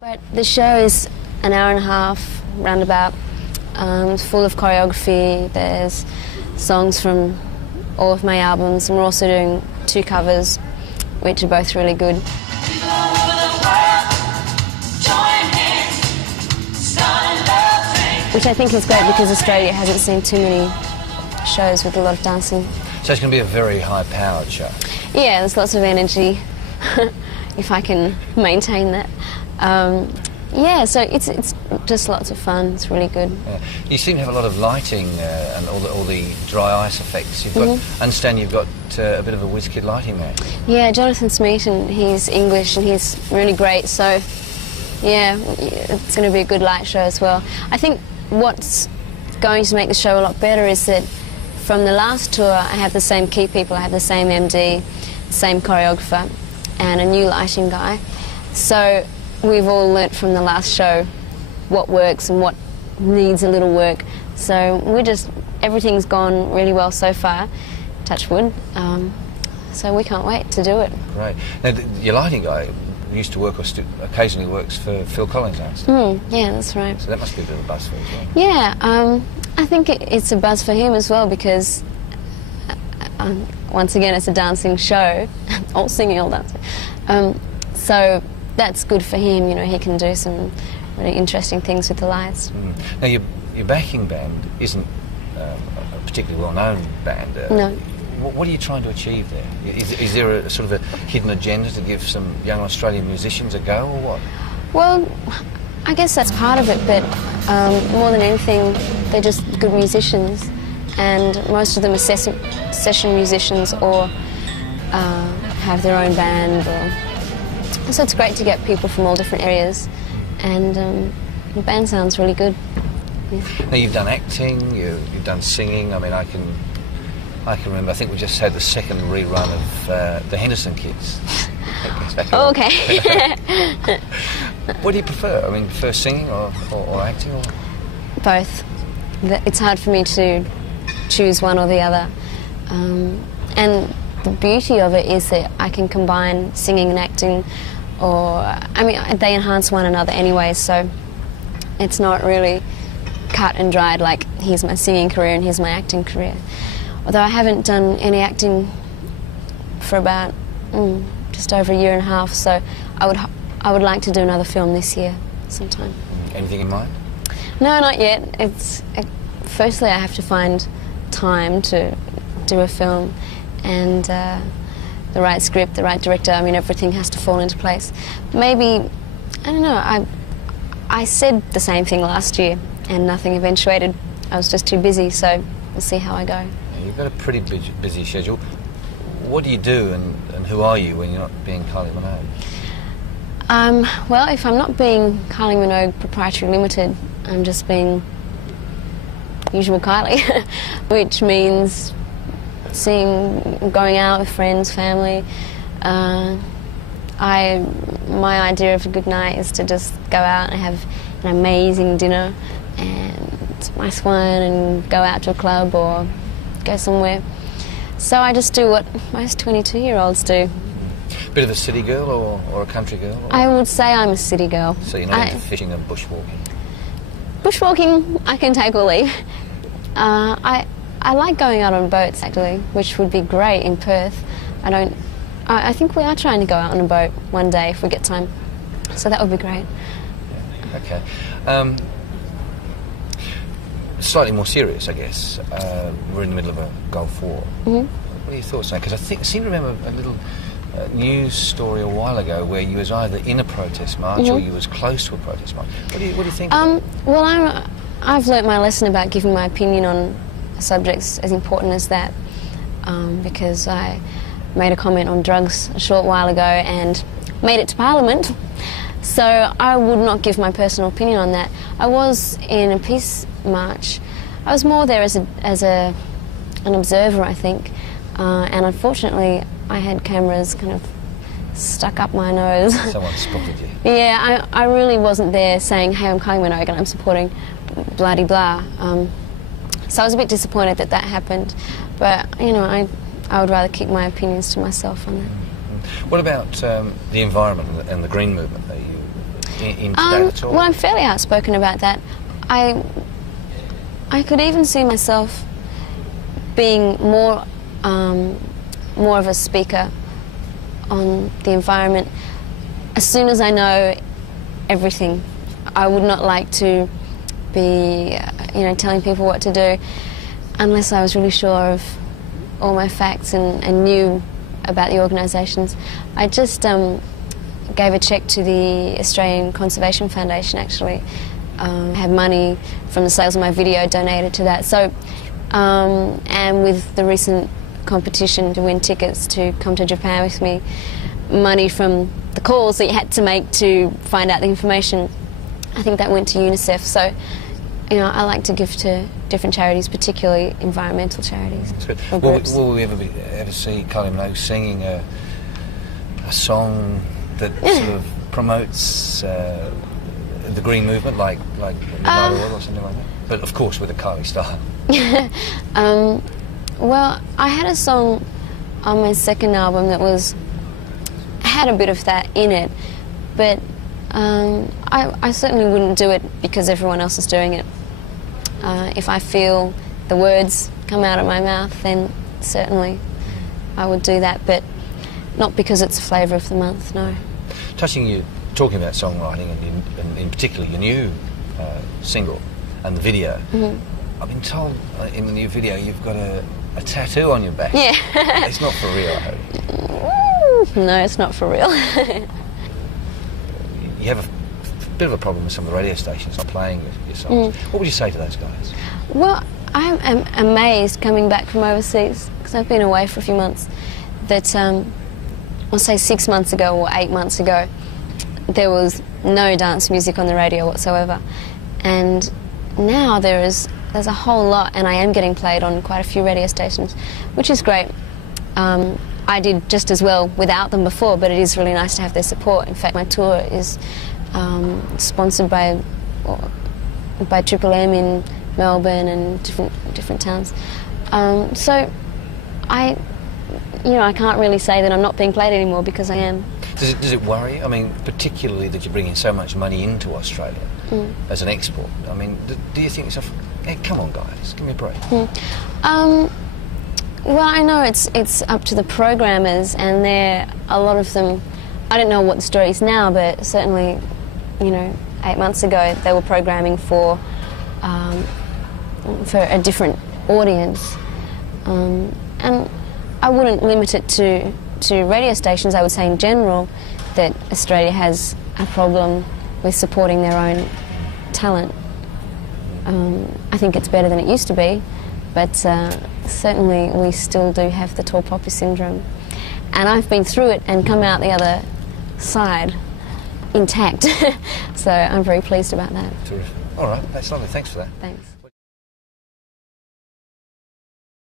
But the show is an hour and a half, roundabout, full of choreography. There's songs from all of my albums, and we're also doing 2 covers, which are both really good. Which I think is great because Australia hasn't seen too many shows with a lot of dancing. So it's going to be a very high-powered show? Yeah, there's lots of energy, if I can maintain that. Yeah, so it's just lots of fun. It's really good. Yeah. You seem to have a lot of lighting and all the dry ice effects. You've got, I understand you've got a bit of a whiz kid lighting man. Yeah, Jonathan Smeaton, he's English and he's really great. So, yeah, it's going to be a good light show as well. I think what's going to make the show a lot better is that from the last tour, I have the same key people. I have the same MD, the same choreographer, and a new lighting guy. So we've all learnt from the last show what works and what needs a little work. So everything's gone really well so far, touch wood. So we can't wait to do it. Great. Now, your lighting guy used to work or occasionally works for Phil Collins, I understand. Yeah, that's right. So that must be a bit of a buzz for him as well. Yeah, I think it's a buzz for him as well because, once again, it's a dancing show, all singing, all dancing. So that's good for him, you know, he can do some really interesting things with the lights. Now, your backing band isn't a particularly well-known band. No. What are you trying to achieve there? Is there a sort of a hidden agenda to give some young Australian musicians a go, or what? Well, I guess that's part of it, but more than anything, they're just good musicians, and most of them are session musicians or have their own band. So it's great to get people from all different areas, and the band sounds really good. Yeah. Now, you've done acting, you've done singing. I mean, I can remember, I think we just had the second rerun of the Henderson Kids. Oh, okay. What do you prefer? I mean, prefer singing or acting? Or? Both. It's hard for me to choose one or the other. And the beauty of it is that I can combine singing and acting, I mean, they enhance one another anyway, so it's not really cut and dried like here's my singing career and here's my acting career. Although I haven't done any acting for about just over a year and a half, so I would like to do another film this year sometime. Anything in mind? No, not yet. Firstly, I have to find time to do a film, and the right script, the right director. I mean, everything has to fall into place. Maybe, I don't know, I said the same thing last year and nothing eventuated. I was just too busy, so we'll see how I go. You've got a pretty busy schedule. What do you do and who are you when you're not being Kylie Minogue? Well, if I'm not being Kylie Minogue Proprietary Limited, I'm just being usual Kylie, which means going out with friends, family. My idea of a good night is to just go out and have an amazing dinner and some nice wine and go out to a club or go somewhere. So I just do what most 22-year-olds do. Bit of a city girl or a country girl? Or? I would say I'm a city girl. So you're not into fishing and bushwalking? Bushwalking, I can take or leave. I like going out on boats, actually, which would be great in Perth. I think we are trying to go out on a boat one day if we get time. So that would be great. Yeah, okay. Slightly more serious, I guess. We're in the middle of a Gulf War. What are your thoughts on that? Because I seem to remember a little news story a while ago where you was either in a protest march or you was close to a protest march. What do you think? Well, I've learnt my lesson about giving my opinion on subjects as important as that, because I made a comment on drugs a short while ago and made it to Parliament. So I would not give my personal opinion on that. I was in a peace march. I was more there as an observer, I think, and unfortunately I had cameras kind of stuck up my nose. Someone spotted you. Yeah, I really wasn't there saying, hey, I'm Kylie Minogue and I'm supporting blah-de-blah. So I was a bit disappointed that happened, but, you know, I would rather keep my opinions to myself on that. What about the environment and the green movement? into that at all? Well, I'm fairly outspoken about that. I could even see myself being more of a speaker on the environment as soon as I know everything. I would not like to be, telling people what to do unless I was really sure of all my facts and knew about the organisations. I just gave a cheque to the Australian Conservation Foundation, actually. Had money from the sales of my video donated to that. So, and with the recent competition to win tickets to come to Japan with me, money from the calls that you had to make to find out the information, I think that went to UNICEF. So, I like to give to different charities, particularly environmental charities. Will we ever see Kylie Minogue singing a song that sort of promotes the green movement, like Another World or something like that? But of course with a Kylie style. Well, I had a song on my second album that had a bit of that in it, but I certainly wouldn't do it because everyone else is doing it. If I feel the words come out of my mouth, then certainly I would do that, but not because it's a flavour of the month, no. Talking about songwriting and in particular your new single and the video, I've been told in the new video you've got a tattoo on your back. Yeah. It's not for real, I hope. No, it's not for real. You have a bit of a problem with some of the radio stations not playing your songs. What would you say to those guys? Well, I'm amazed coming back from overseas, because I've been away for a few months, that I'll say 6 months ago or 8 months ago, there was no dance music on the radio whatsoever. And now there's a whole lot, and I am getting played on quite a few radio stations, which is great. I did just as well without them before, but it is really nice to have their support. In fact, my tour is sponsored by Triple M in Melbourne and different towns. So I can't really say that I'm not being played anymore, because I am. Does it worry you? I mean, particularly that you're bringing so much money into Australia as an export. I mean, do you think yourself, hey, come on guys, give me a break? Well, I know it's up to the programmers, and a lot of them, I don't know what the story is now, but certainly, 8 months ago they were programming for a different audience, and I wouldn't limit it to radio stations. I would say in general that Australia has a problem with supporting their own talent. I think it's better than it used to be, but certainly we still do have the tall poppy syndrome. And I've been through it and come out the other side intact. So I'm very pleased about that. Terrific. All right, that's lovely. Thanks for that. Thanks.